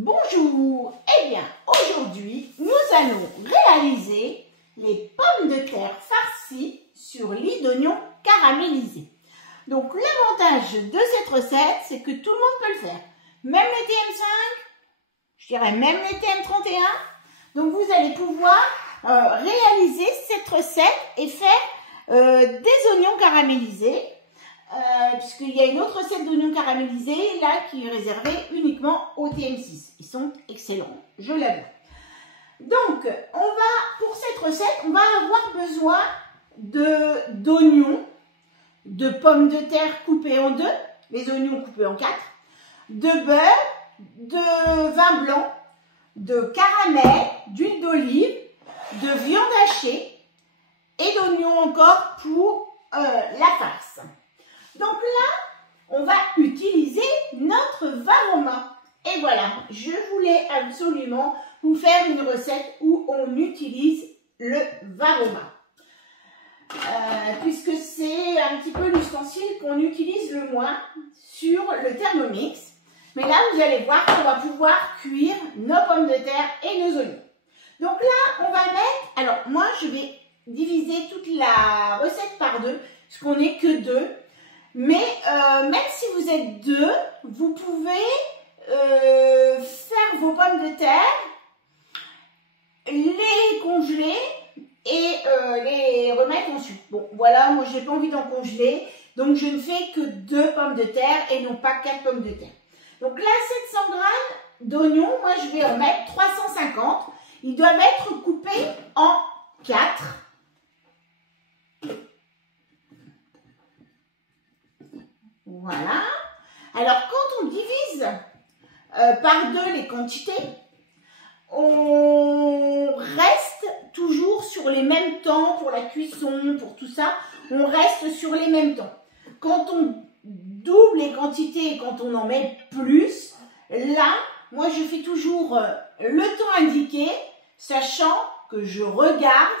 Bonjour, eh bien aujourd'hui nous allons réaliser les pommes de terre farcies sur lit d'oignons caramélisés. Donc l'avantage de cette recette, c'est que tout le monde peut le faire, même les TM5, je dirais même les TM31. Donc vous allez pouvoir réaliser cette recette et faire des oignons caramélisés. Puisqu'il y a une autre recette d'oignons caramélisés là qui est réservée uniquement au TM6. Ils sont excellents, je l'avoue. Donc, pour cette recette, on va avoir besoin d'oignons, de pommes de terre coupées en deux, les oignons coupés en 4, de beurre, de vin blanc, de caramel, d'huile d'olive, de viande hachée et d'oignons encore pour la farce. Donc là, on va utiliser notre varoma. Et voilà, je voulais absolument vous faire une recette où on utilise le varoma. Puisque c'est un petit peu l'ustensile qu'on utilise le moins sur le Thermomix. Mais là, vous allez voir qu'on va pouvoir cuire nos pommes de terre et nos oignons. Donc là, on va mettre... Alors, moi, je vais diviser toute la recette par deux, puisqu'on n'est que deux. Mais même si vous êtes deux, vous pouvez faire vos pommes de terre, les congeler et les remettre ensuite. Bon, voilà, moi j'ai pas envie d'en congeler, donc je ne fais que 2 pommes de terre et non pas 4 pommes de terre. Donc là, 700 g d'oignons, moi je vais en mettre 350. Ils doivent être coupés en 4. Voilà. Alors, quand on divise par 2 les quantités, on reste toujours sur les mêmes temps pour la cuisson, pour tout ça. On reste sur les mêmes temps. Quand on double les quantités et quand on en met plus, là, moi, je fais toujours le temps indiqué, sachant que je regarde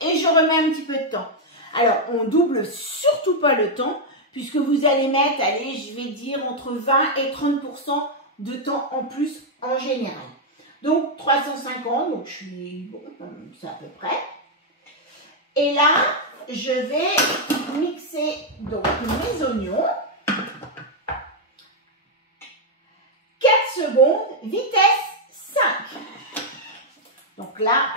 et je remets un petit peu de temps. Alors, on double surtout pas le temps, puisque vous allez mettre, allez, je vais dire entre 20 et 30% de temps en plus en général. Donc 350, donc je suis, bon, c'est à peu près. Et là, je vais mixer donc mes oignons. 4 secondes, vitesse 5. Donc là,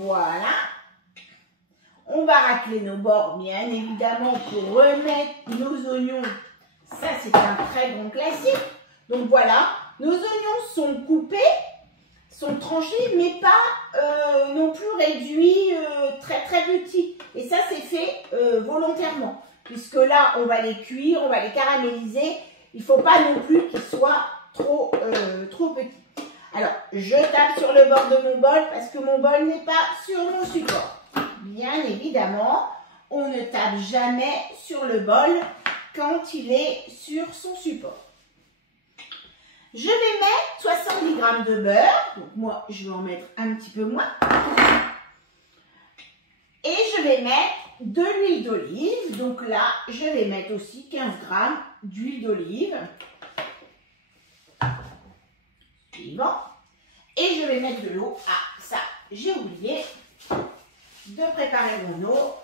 voilà. On va racler nos bords, bien évidemment, pour remettre nos oignons. Ça, c'est un très bon classique. Donc voilà, nos oignons sont coupés, sont tranchés, mais pas non plus réduits très très petits. Et ça, c'est fait volontairement. Puisque là, on va les cuire, on va les caraméliser. Il ne faut pas non plus qu'ils soient trop petits. Alors, je tape sur le bord de mon bol parce que mon bol n'est pas sur mon support. Bien évidemment, on ne tape jamais sur le bol quand il est sur son support. Je vais mettre 70 g de beurre. Donc moi, je vais en mettre un petit peu moins. Et je vais mettre de l'huile d'olive. Donc là, je vais mettre aussi 15 g d'huile d'olive. Suivant. Et je vais mettre de l'eau. Ah, ça, j'ai oublié de préparer mon eau.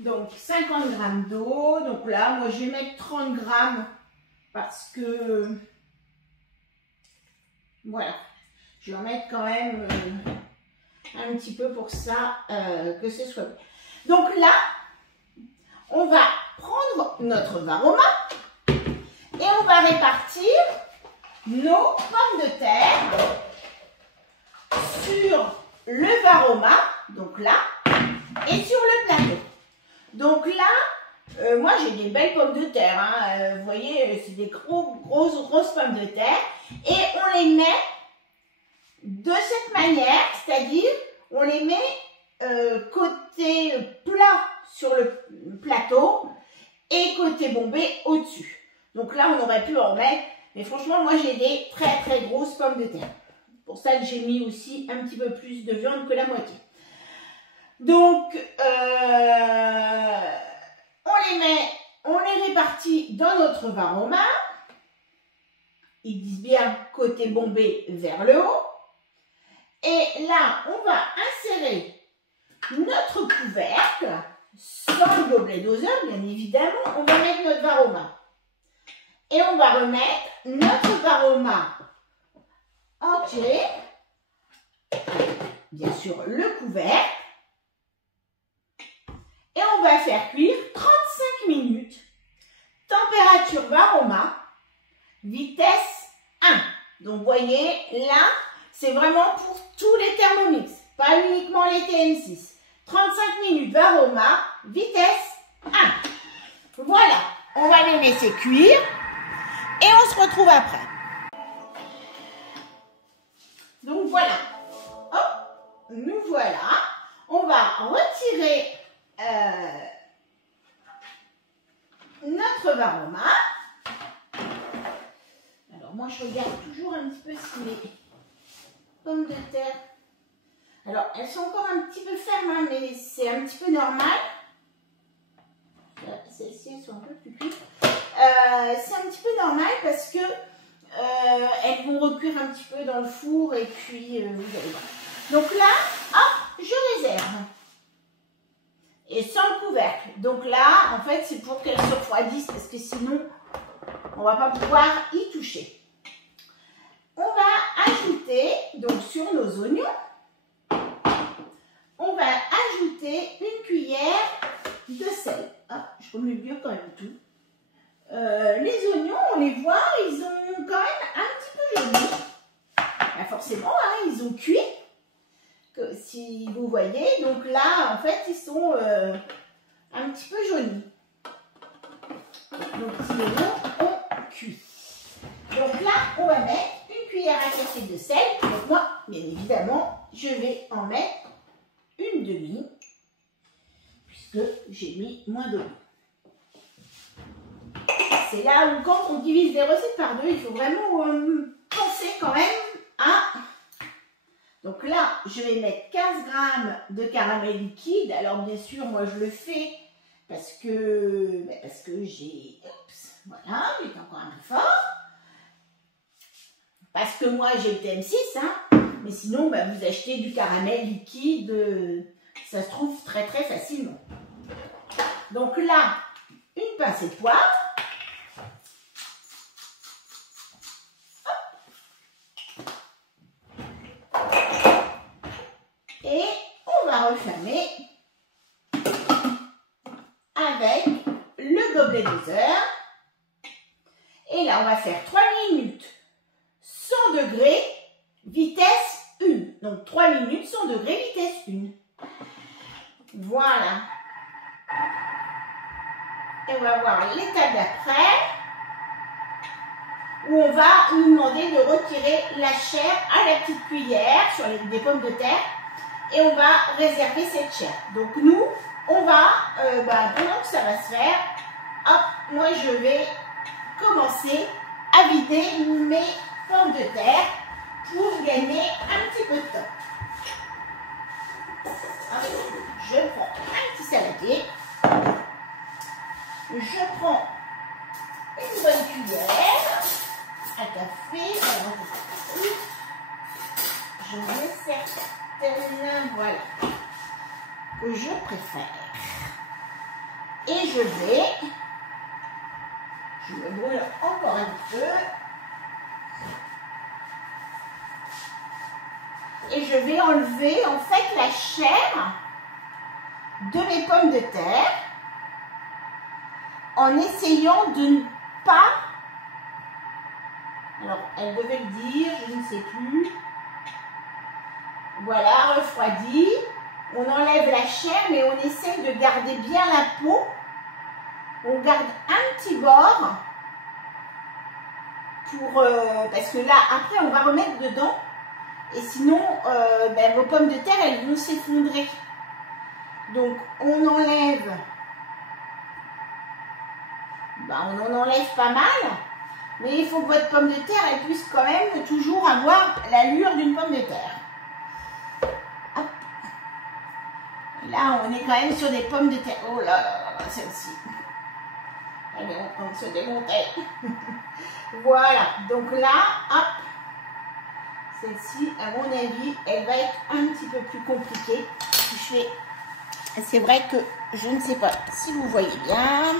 Donc 50 g d'eau. Donc là, moi je vais mettre 30 g parce que voilà, je vais en mettre quand même un petit peu pour ça, que ce soit. Donc là, on va prendre notre varoma et on va répartir nos pommes de terre sur le varoma, donc là, et sur le plateau. Donc là, moi j'ai des belles pommes de terre, hein, vous voyez, c'est des grosses pommes de terre, et on les met de cette manière, c'est-à-dire on les met côté plat sur le plateau et côté bombé au-dessus. Donc là, on aurait pu en mettre, mais franchement, moi j'ai des très très grosses pommes de terre. C'est pour ça que j'ai mis aussi un petit peu plus de viande que la moitié. Donc, on les répartit dans notre varoma. Ils disent bien côté bombé vers le haut. Et là, on va insérer notre couvercle, sans le gobelet doseur, bien évidemment. On va mettre notre varoma. Et on va remettre notre varoma entier, bien sûr le couvercle. Et on va faire cuire 35 minutes. Température varoma, vitesse 1. Donc, vous voyez, là, c'est vraiment pour tous les Thermomix, pas uniquement les TM6. 35 minutes varoma, vitesse 1. Voilà, on va les laisser cuire et on se retrouve après. Donc, voilà. Hop, nous voilà. On va retirer notre varoma. Alors moi je regarde toujours un petit peu si les pommes de terre, alors elles sont encore un petit peu fermes, hein, mais c'est un petit peu normal. Celles-ci elles sont un peu plus cuites. C'est un petit peu normal parce que elles vont recuire un petit peu dans le four et puis vous allez voir. Donc là, hop, je réserve. Et sans le couvercle. Donc là, en fait, c'est pour qu'elles se refroidissent parce que sinon, on ne va pas pouvoir y toucher. On va ajouter, donc sur nos oignons, on va ajouter une cuillère de sel. Ah, je remue bien quand même tout. Les oignons, on les voit, ils ont quand même un petit peu jauni. Ben forcément, hein, ils ont cuit. Si vous voyez, donc là, en fait, ils sont un petit peu jaunis. Donc, si les oignons ont cuit. Donc là, on va mettre une cuillère à café de sel. Donc moi, bien évidemment, je vais en mettre une demi, puisque j'ai mis moins d'eau. C'est là où, quand on divise des recettes par deux, il faut vraiment penser quand même à... Donc là, je vais mettre 15 g de caramel liquide. Alors bien sûr, moi je le fais parce que j'ai... Oups, voilà, il est encore un peu fort. Parce que moi j'ai le TM6, hein. Mais sinon, bah, vous achetez du caramel liquide, ça se trouve très très facilement. Donc là, une pincée de poivre. Et on va refermer avec le gobelet doseur. Et là, on va faire 3 minutes 100 degrés, vitesse 1. Donc 3 minutes 100 degrés, vitesse 1. Voilà. Et on va voir l'étape d'après, où on va nous demander de retirer la chair à la petite cuillère sur des pommes de terre. Et on va réserver cette chair. Donc nous, on va, pendant que ça va se faire, hop, moi je vais commencer à vider mes pommes de terre pour gagner un petit peu de temps. Hop, je prends un petit saladier. Je prends une bonne cuillère à café. Je mets certaines, voilà, que je préfère. Et je me brûle encore un peu. Et je vais enlever en fait la chair de mes pommes de terre en essayant de ne pas, alors elle devait le dire, je ne sais plus, voilà, refroidi, on enlève la chair mais on essaie de garder bien la peau, on garde un petit bord pour, parce que là après on va remettre dedans et sinon vos pommes de terre elles vont s'effondrer, donc on enlève. On en enlève pas mal, mais il faut que votre pomme de terre elle puisse quand même toujours avoir l'allure d'une pomme de terre. Hop. Là, on est quand même sur des pommes de terre. Oh là là là, celle-ci. Elle est en train de se démonter. Voilà. Donc là, hop. Celle-ci, à mon avis, elle va être un petit peu plus compliquée. C'est vrai que je ne sais pas si vous voyez bien.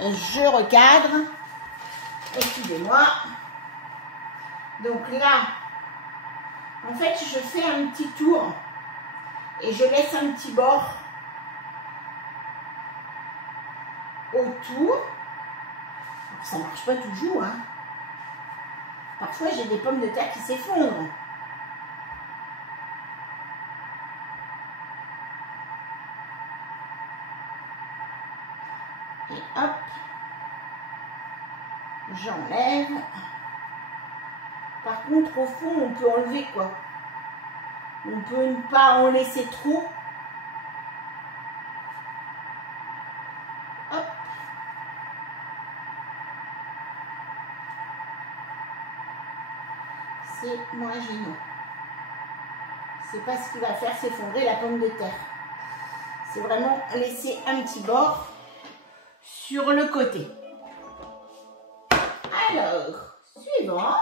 Je recadre. Excusez-moi. Donc là, en fait, je fais un petit tour et je laisse un petit bord autour. Alors, ça ne marche pas toujours, hein. Parfois, j'ai des pommes de terre qui s'effondrent. Et hop, j'enlève. Par contre, au fond, on peut enlever quoi. On peut ne pas en laisser trop. Hop. C'est moins gênant. C'est pas ce qui va faire s'effondrer la pomme de terre. C'est vraiment laisser un petit bord sur le côté. Alors, suivant,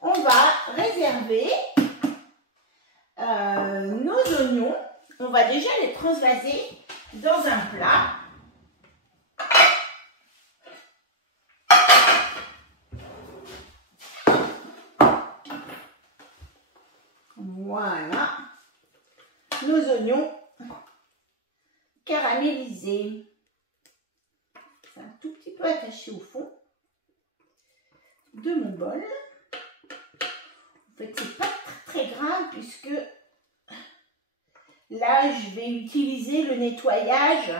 on va réserver nos oignons. On va déjà les transvaser dans un plat. Voilà, nos oignons caramélisés. C'est un tout petit peu attaché au fond de mon bol. En fait, c'est pas très grave puisque là, je vais utiliser le nettoyage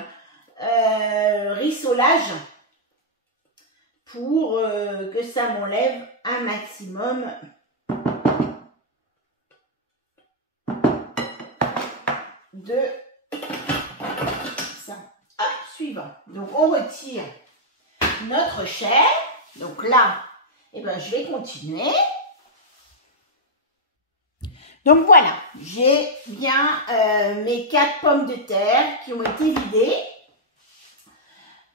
rissolage pour que ça m'enlève un maximum de ça. Hop, suivant. Donc, on retire notre chair. Donc là, eh ben, je vais continuer. Donc voilà, j'ai bien mes 4 pommes de terre qui ont été vidées.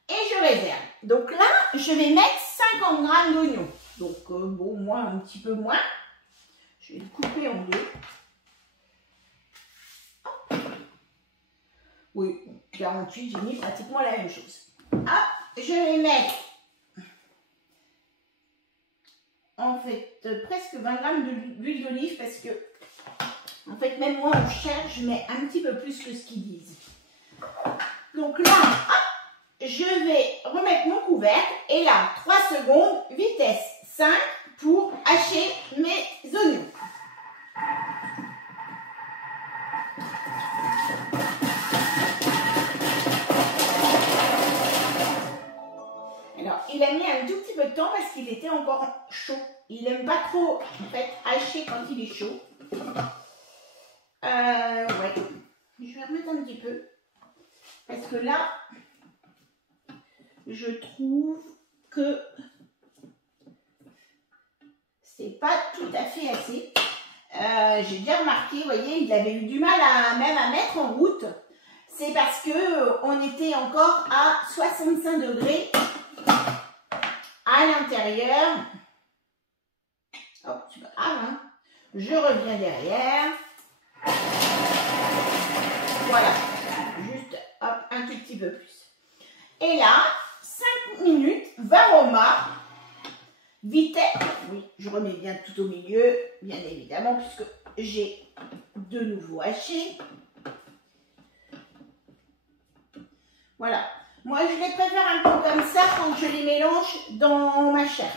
Et je réserve. Donc là, je vais mettre 50 g d'oignons. Donc bon, moi un petit peu moins. Je vais le couper en deux. Oui, 48, j'ai mis pratiquement la même chose. Hop, je vais mettre en fait presque 20 g d'huile d'olive parce que en fait même moi en chair je mets un petit peu plus que ce qu'ils disent. Donc là, hop, je vais remettre mon couvercle et là 3 secondes, vitesse 5 pour hacher mes oignons. Alors, il a mis un tout petit peu de temps parce qu'il était encore chaud. Il n'aime pas trop, en fait, hacher quand il est chaud. Ouais. Je vais remettre un petit peu. Parce que là, je trouve que c'est pas tout à fait assez. J'ai bien remarqué, vous voyez, il avait eu du mal même à mettre en route. C'est parce que on était encore à 65 degrés à l'intérieur. Hop, c'est pas grave, hein. Je reviens derrière. Voilà. Juste, hop, un tout petit peu plus. Et là, 5 minutes, varoma, vitesse. Oui, je remets bien tout au milieu, bien évidemment, puisque j'ai de nouveau haché. Voilà. Moi, je les préfère un peu comme ça quand je les mélange dans ma chair.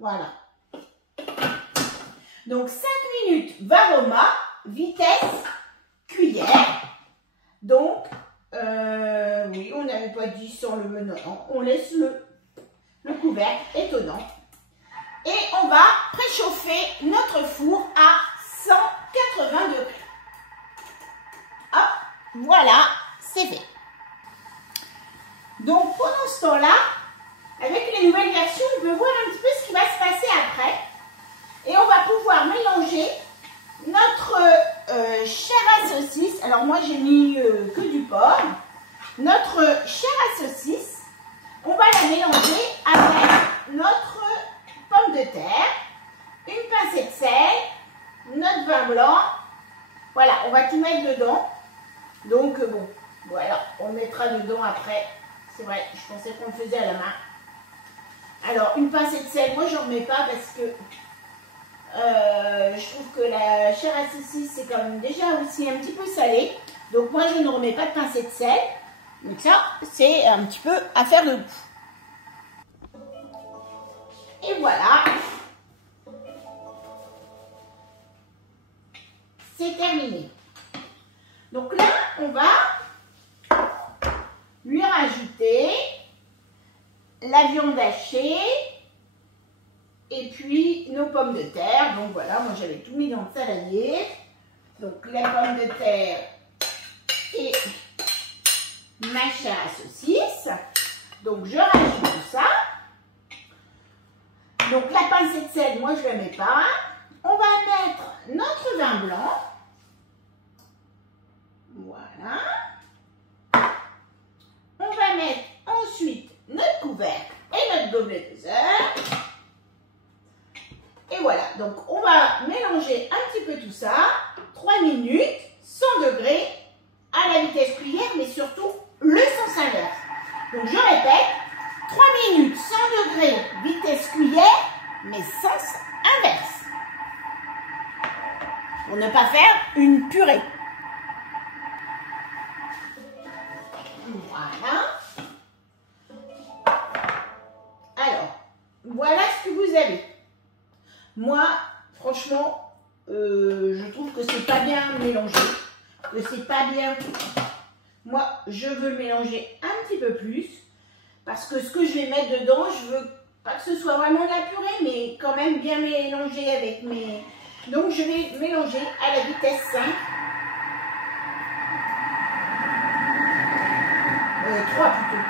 Voilà. Donc, 5 minutes varoma, vitesse, cuillère. Donc, oui, on n'avait pas dit sans le menant. On laisse le couvercle étonnant. Et on va préchauffer notre four à 180 degrés. Hop, voilà, c'est fait. Donc, pendant ce temps-là, avec les nouvelles versions, on peut voir un petit peu ce qui va se passer après. Et on va pouvoir mélanger notre chair à saucisse, alors moi j'ai mis que du porc. Notre chair à saucisse, on va la mélanger avec notre pomme de terre, une pincée de sel, notre vin blanc. Voilà, on va tout mettre dedans. Donc bon, voilà, on mettra dedans après. C'est vrai, je pensais qu'on le faisait à la main. Alors, une pincée de sel, moi j'en mets pas parce que je trouve que la chair à saucisse c'est quand même déjà aussi un petit peu salé. Donc moi je ne remets pas de pincée de sel. Donc ça, c'est un petit peu à faire de goût. Et voilà. C'est terminé. Donc là, on va lui rajouter la viande hachée et puis nos pommes de terre. Donc voilà, moi j'avais tout mis dans le saladier. Donc la pomme de terre et ma chair à saucisse. Donc je rajoute tout ça. Donc la pincée de sel, moi je ne la mets pas. On va mettre notre vin blanc. Voilà. On va mettre ensuite notre couvercle et notre gobelet de beurre. Et voilà, donc on va mélanger un petit peu tout ça. 3 minutes, 100 degrés, à la vitesse cuillère, mais surtout le sens inverse. Donc je répète, 3 minutes, 100 degrés, vitesse cuillère, mais sens inverse. Pour ne pas faire une purée. Voilà. Alors, voilà ce que vous avez. Moi, franchement, je trouve que c'est pas bien mélangé. Que c'est pas bien. Moi, je veux le mélanger un petit peu plus. Parce que ce que je vais mettre dedans, je veux pas que ce soit vraiment de la purée, mais quand même bien mélangé avec mes... Donc, je vais mélanger à la vitesse 5. 3 plutôt.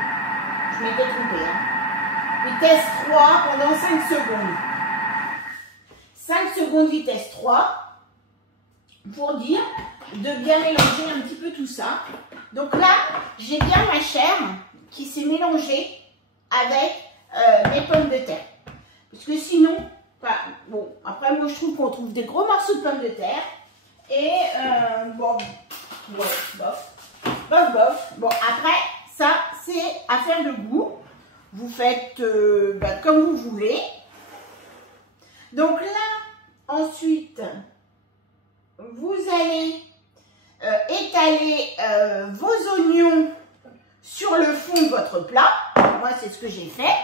Je m'étais trompée. Hein. Vitesse 3 pendant 5 secondes. 5 secondes vitesse 3 pour dire de bien mélanger un petit peu tout ça. Donc là, j'ai bien ma chair qui s'est mélangée avec mes pommes de terre. Parce que sinon, enfin, bon, après moi je trouve qu'on trouve des gros morceaux de pommes de terre. Et bon, ouais, bof. Bof, bof. Bon, après, ça c'est affaire de goût. Vous faites comme vous voulez. Donc là, ensuite, vous allez étaler vos oignons sur le fond de votre plat. Moi, c'est ce que j'ai fait.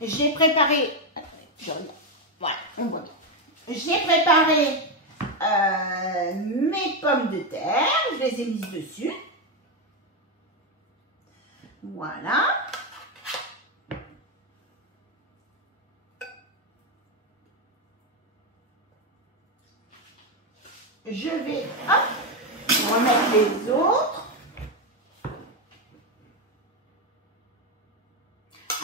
J'ai préparé, voilà, on voit bien. J'ai préparé mes pommes de terre. Je les ai mises dessus. Voilà. Je vais, hop, remettre les autres.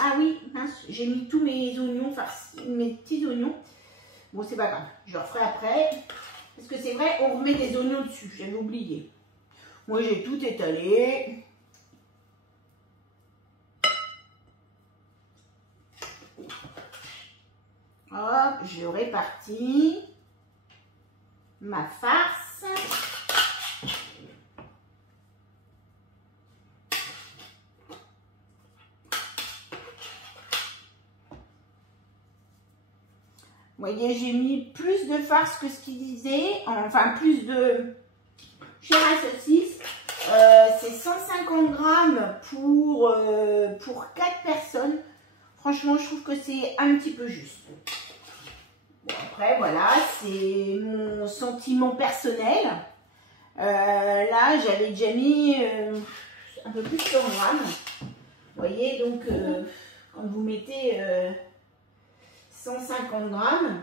Ah oui, mince, j'ai mis tous mes oignons farcis, mes petits oignons. Bon, c'est pas grave, je referai après. Parce que c'est vrai, on remet des oignons dessus, j'avais oublié. Moi, j'ai tout étalé. Hop, je répartis ma farce. Vous voyez, j'ai mis plus de farce que ce qu'il disait, enfin plus de chair à saucisse. C'est 150 grammes pour 4 personnes. Franchement, je trouve que c'est un petit peu juste. Bon, après, voilà, c'est mon sentiment personnel. Là, j'avais déjà mis un peu plus de 100 grammes. Vous voyez, donc, quand vous mettez 150 grammes,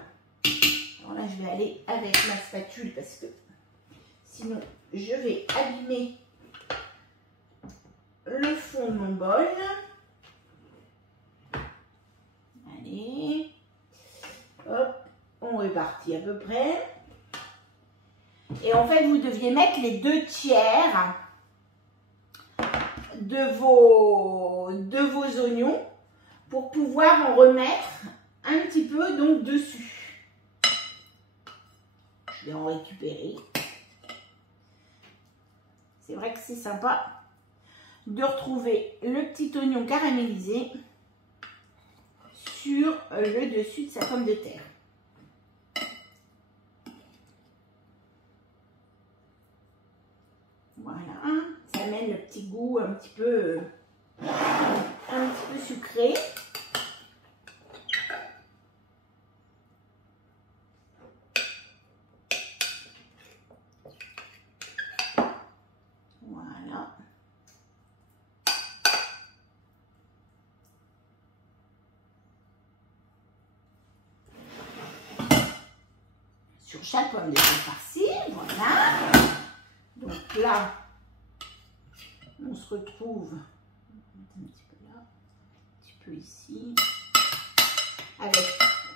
alors là, je vais aller avec ma spatule parce que sinon, je vais abîmer le fond de mon bol. Allez, hop, on répartit à peu près. Et en fait, vous deviez mettre les 2/3 de vos oignons pour pouvoir en remettre un petit peu donc dessus. Je vais en récupérer. C'est vrai que c'est sympa de retrouver le petit oignon caramélisé sur le dessus de sa pomme de terre. Voilà, ça amène le petit goût un petit peu sucré. Voilà. Sur chaque pomme de terre farcie, voilà. Donc là, on se retrouve un petit peu là, un petit peu ici, avec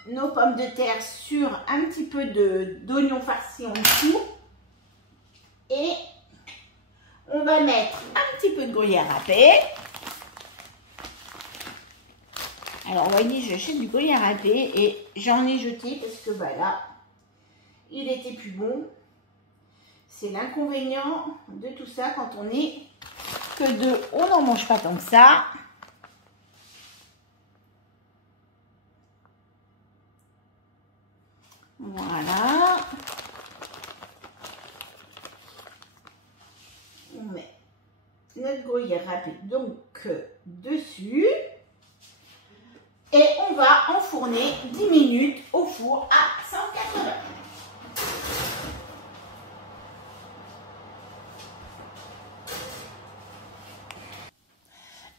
nos pommes de terre sur un petit peu d'oignon farci en dessous. Et on va mettre un petit peu de gruyère râpée. Alors, vous voyez, j'achète du gruyère râpé et j'en ai jeté parce que voilà, il était plus bon. C'est l'inconvénient de tout ça quand on est que deux. On n'en mange pas tant que ça. Voilà. On met notre gruyère râpée donc dessus. Et on va enfourner 10 minutes au four à 180.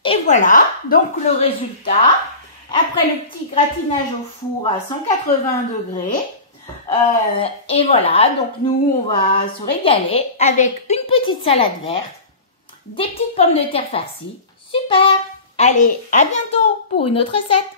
Et voilà, donc le résultat, après le petit gratinage au four à 180 degrés. Et voilà, donc nous, on va se régaler avec une petite salade verte, des petites pommes de terre farcies. Super! Allez, à bientôt pour une autre recette.